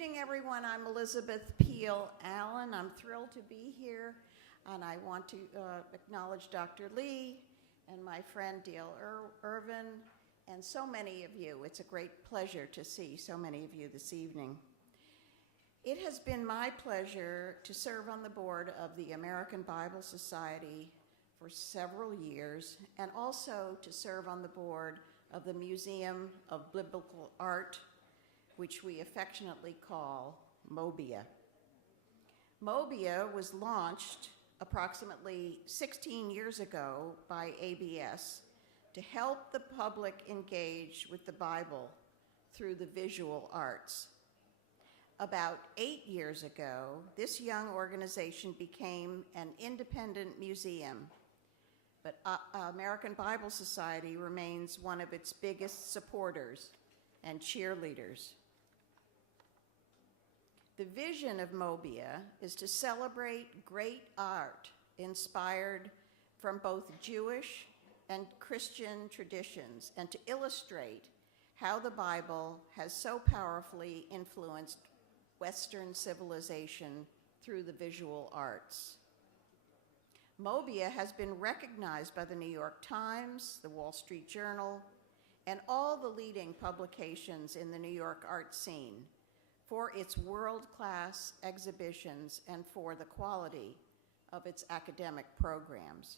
evening, everyone. I'm Elizabeth Peel Allen. I'm thrilled to be here, and I want to acknowledge Dr. Lee and my friend Dale Irvin, and so many of you. It's a great pleasure to see so many of you this evening. It has been my pleasure to serve on the board of the American Bible Society for several years, and also to serve on the board of the Museum of Biblical Art, which we affectionately call Mobia. Mobia was launched approximately 16 years ago by ABS to help the public engage with the Bible through the visual arts. About 8 years ago, this young organization became an independent museum, but American Bible Society remains one of its biggest supporters and cheerleaders. The vision of Mobia is to celebrate great art inspired from both Jewish and Christian traditions, and to illustrate how the Bible has so powerfully influenced Western civilization through the visual arts. Mobia has been recognized by the New York Times, the Wall Street Journal, and all the leading publications in the New York art scene for its world-class exhibitions and for the quality of its academic programs.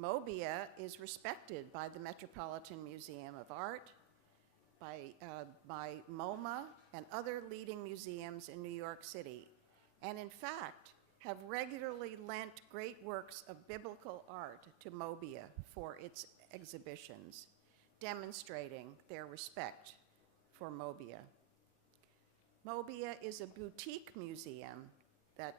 Mobia is respected by the Metropolitan Museum of Art, by MoMA, and other leading museums in New York City, and in fact, have regularly lent great works of biblical art to Mobia for its exhibitions, demonstrating their respect for Mobia. Mobia is a boutique museum that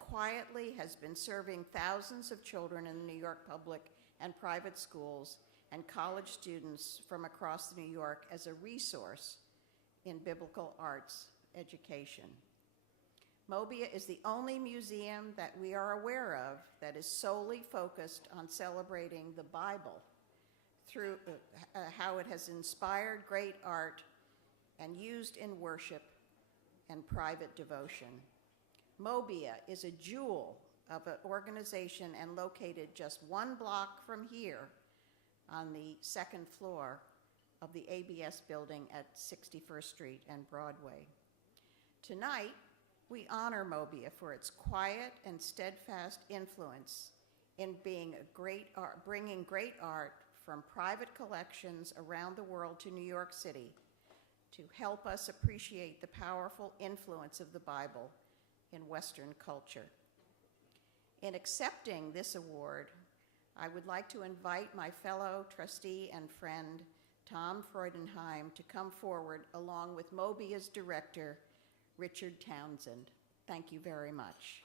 quietly has been serving thousands of children in the New York public and private schools and college students from across New York as a resource in biblical arts education. Mobia is the only museum that we are aware of that is solely focused on celebrating the Bible through how it has inspired great art and used in worship and private devotion. Mobia is a jewel of an organization and located just 1 block from here on the 2nd floor of the ABS building at 61st Street and Broadway. Tonight, we honor Mobia for its quiet and steadfast influence in bringing great art from private collections around the world to New York City to help us appreciate the powerful influence of the Bible in Western culture. In accepting this award, I would like to invite my fellow trustee and friend, Tom Freudenheim, to come forward along with Mobia's director, Richard Townsend. Thank you very much.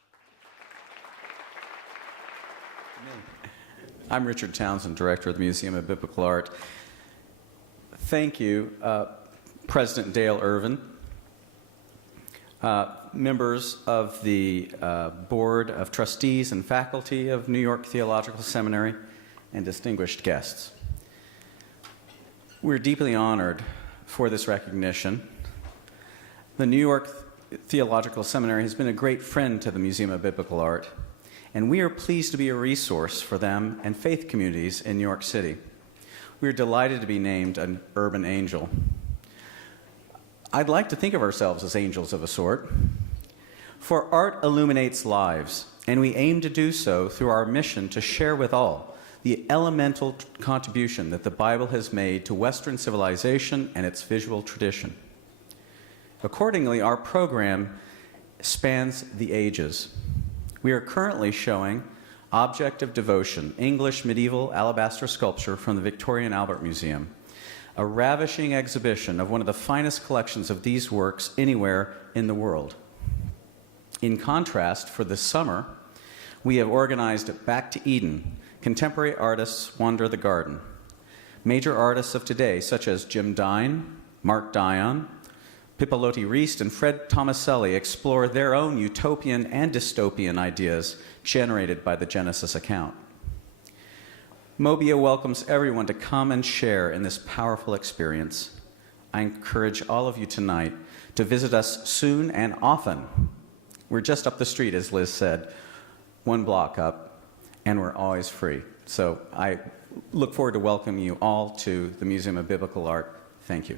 I'm Richard Townsend, director of the Museum of Biblical Art. Thank you, President Dale Irvin, members of the Board of Trustees and faculty of New York Theological Seminary, and distinguished guests. We're deeply honored for this recognition. The New York Theological Seminary has been a great friend to the Museum of Biblical Art, and we are pleased to be a resource for them and faith communities in New York City. We are delighted to be named an Urban Angel. I'd like to think of ourselves as angels of a sort. For art illuminates lives, and we aim to do so through our mission to share with all the elemental contribution that the Bible has made to Western civilization and its visual tradition. Accordingly, our program spans the ages. We are currently showing Object of Devotion, English medieval alabaster sculpture from the Victoria and Albert Museum, a ravishing exhibition of one of the finest collections of these works anywhere in the world. In contrast, for this summer, we have organized Back to Eden, Contemporary Artists Wander the Garden. Major artists of today, such as Jim Dine, Mark Dion, Pipolotti Reist, and Fred Tomaselli, explore their own utopian and dystopian ideas generated by the Genesis account. Mobia welcomes everyone to come and share in this powerful experience. I encourage all of you tonight to visit us soon and often. We're just up the street, as Liz said, 1 block up, and we're always free. So I look forward to welcoming you all to the Museum of Biblical Art. Thank you.